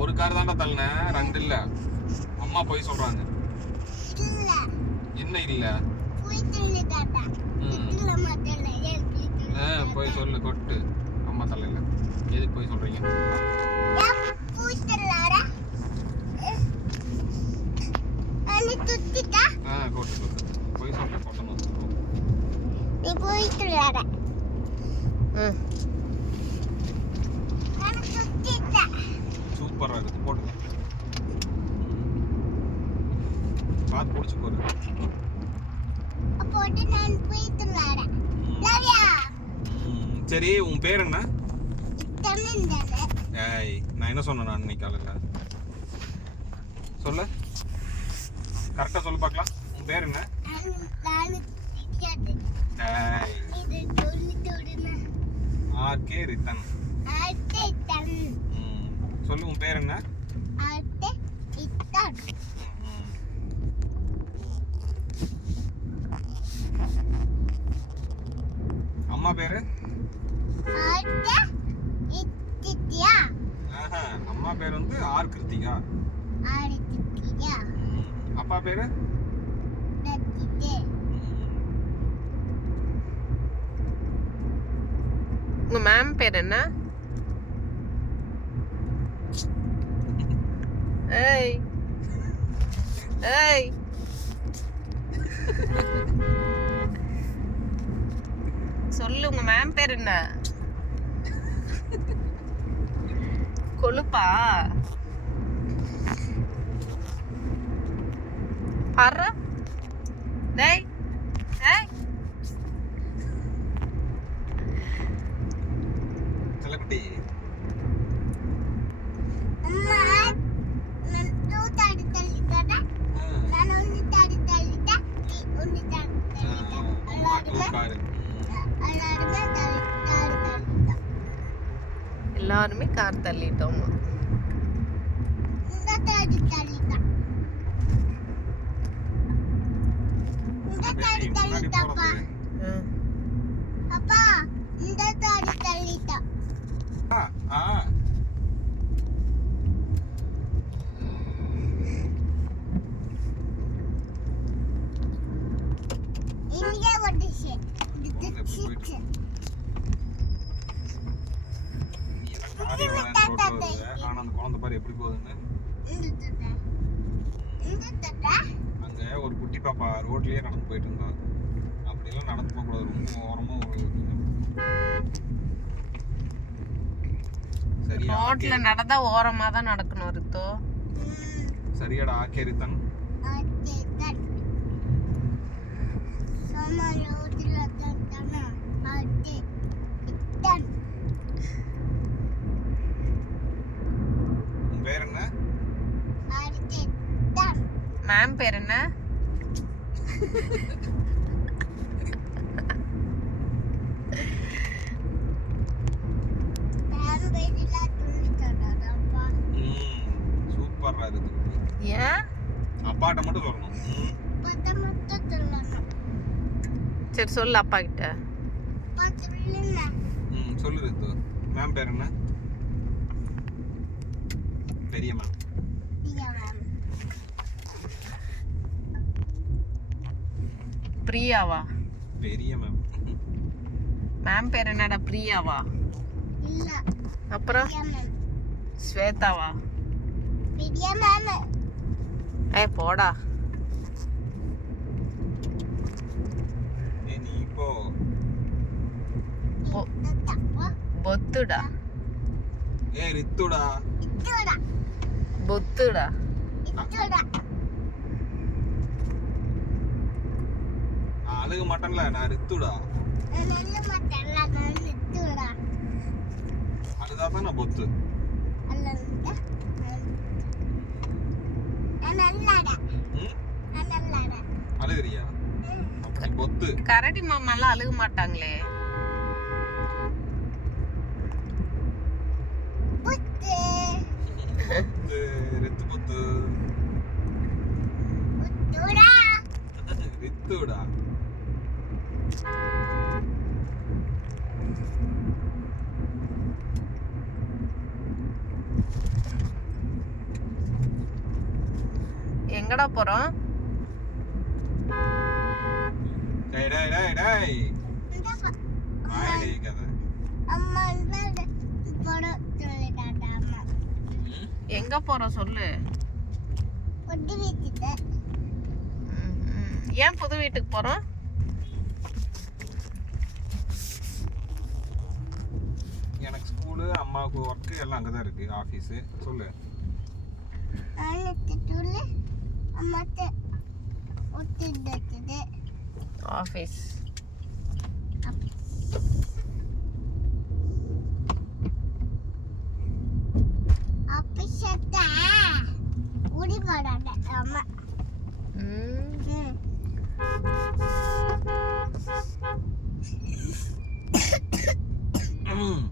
ஒரு கார் தான்டா தள்ளினேன், 2 இல்ல. அம்மா போய் சொல்றாங்க. என்ன இல்ல? போய் சொல்லு, கொட்டு. அம்மா தள்ளல. எதுக்கு போய் சொல்றீங்க? கொட்டு கொட்டு. போய் சொல்ல கொட்டணும். நீ போயிட்டு விளையாட. சூப்பரா இருக்கு, போட்டு பாத்து புடிச்சு போரு. போட்டு நான் போயிட்டு விளையாட. லவ்யா. சரி, உன் பேர் என்ன? தமிழ்தானே. ஏய், நான் என்ன சொன்னேன் அன்னைக்கு காலையில? சொல்லு, கரெக்டா சொல்லு பார்க்கலாம். உன் பேர் என்ன? ஆர்கே ரித்தன். சொல்லு, உன் பேர் என்ன? அம்மா பேரு? அம்மா பேர் வந்து ஆர் கிருத்திகா. அப்பா பேரு? உங்க மேம் பேர் என்ன? ஏய் ஏய் சொல்லு, உங்க மேம் பேர் என்ன? கொழுப்பா பாரு. டேய் ஏய் செல்லக்குட்டி. அம்மா நான் தூத்தாடி தள்ளிட்டடா. நான் ஒன்னு தாடி தள்ளிட்டா. நீ ஒன்னு தாடி தள்ளிட்டா. எல்லாருமே கார் தள்ளிட்டோம். இந்த தாடி தள்ளிட்டா. இந்த தாடி தள்ளிட்டாப்பா. அப்பா, இந்த தாடி தள்ளிட்டா. இங்கே வந்துச்சு. ஆனா அந்த குழந்தை பாரு எப்படி போகுதுன்னு. அங்க ஒரு குட்டி பாப்பா ரோட்லயே நடந்து போயிட்டு இருந்தா. அப்படியெல்லாம் நடந்து போக கூடாது, ரொம்ப ஓரமா சரியா? ரோட்ல நடந்தா ஓரமா தான் நடக்கணும் ரித்தோ. சரியாடா ஆர்கே ரித்தன். உன் பேர் என்ன? மேம் பேர் என்ன? சூப்பரா இருக்கு. ஏன் அப்பாட்ட மட்டும் சொல்லணும். சரி சொல்லு அப்பா கிட்ட. சொல்லு ரித்து. மேம் பேர் என்ன? பெரிய மேம். பிரியாவா? பெரிய மேம். மேம் பேர் என்னடா? பிரியாவா? இல்ல. அப்புறம் ஸ்வேதாவா? பெரிய மேம். ஏய் போடா. நீ இப்போ பொத்துடா. ஏய் ரித்துடா. பொத்துடா. அழுக மாட்டேன்ல, நான் ரித்துடா. அழுதாதான் நான் பொத்து. அழுகிறியா? அப்படி பொத்து. கரடி மாமாலாம் அழுக மாட்டாங்களே. ரித்து பொத்து. ரித்துடா. எங்கடா போறோம்? டேய் டேய் டேய் டேய் இந்த வாயடி கதை. அம்மா இந்த போறோம் சொல்லிட்டாடா அம்மா. எங்க போறோம் சொல்லு. பொட்டி வீட்டுக்கு. ஏன் புது வீட்டுக்கு போறோம்? எனக்கு ஸ்கூலு, அம்மாவுக்கு ஒர்க்கு எல்லாம் அங்கே தான் இருக்கு, ஆஃபீஸு. சொல்லு. நானுக்கு சொல்லு அம்மாக்கு ஒட்டிட்டு ஆஃபீஸ். ஆபீஸ்ட்ட உடி போடாத அம்மா. ம்.